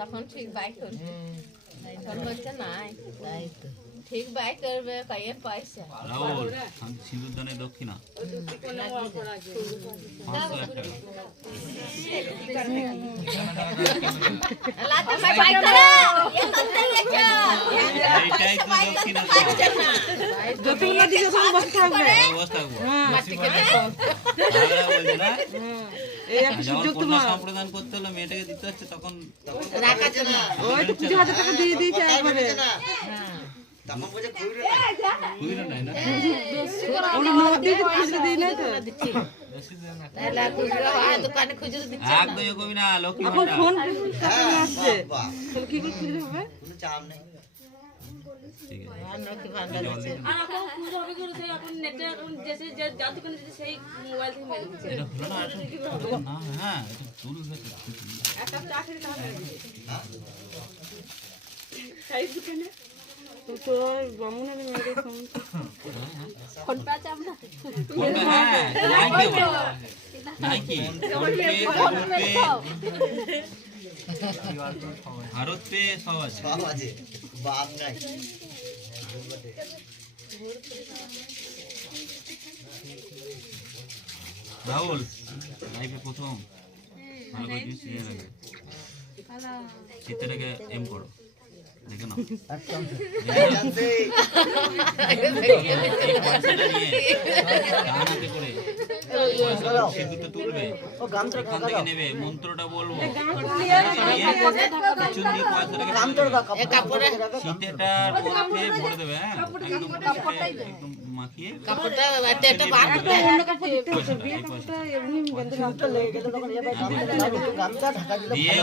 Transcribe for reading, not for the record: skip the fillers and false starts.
তখন ঠিক বাইক করবে এখন বলছে নাই ঠিক বাইক করবে কয়েক পয়সা সিঁদুরদানে দক্ষিণা সম্প্রদান করতে হলো মেয়েটাকে দিতে হচ্ছে তখন দিয়ে দিয়েছে একবারে ভারত পে সহজ রাহুল লাইফে প্রথম ভালো করে জিনিস নিয়ে লাগে শীতটাকে এম করো দেখে নাও তুলবে এখান থেকে নেবে মন্ত্রটা বলবো শীতেটার মধ্যে ভরে দেবে হ্যাঁ একদম মাখিয়ে দিয়ে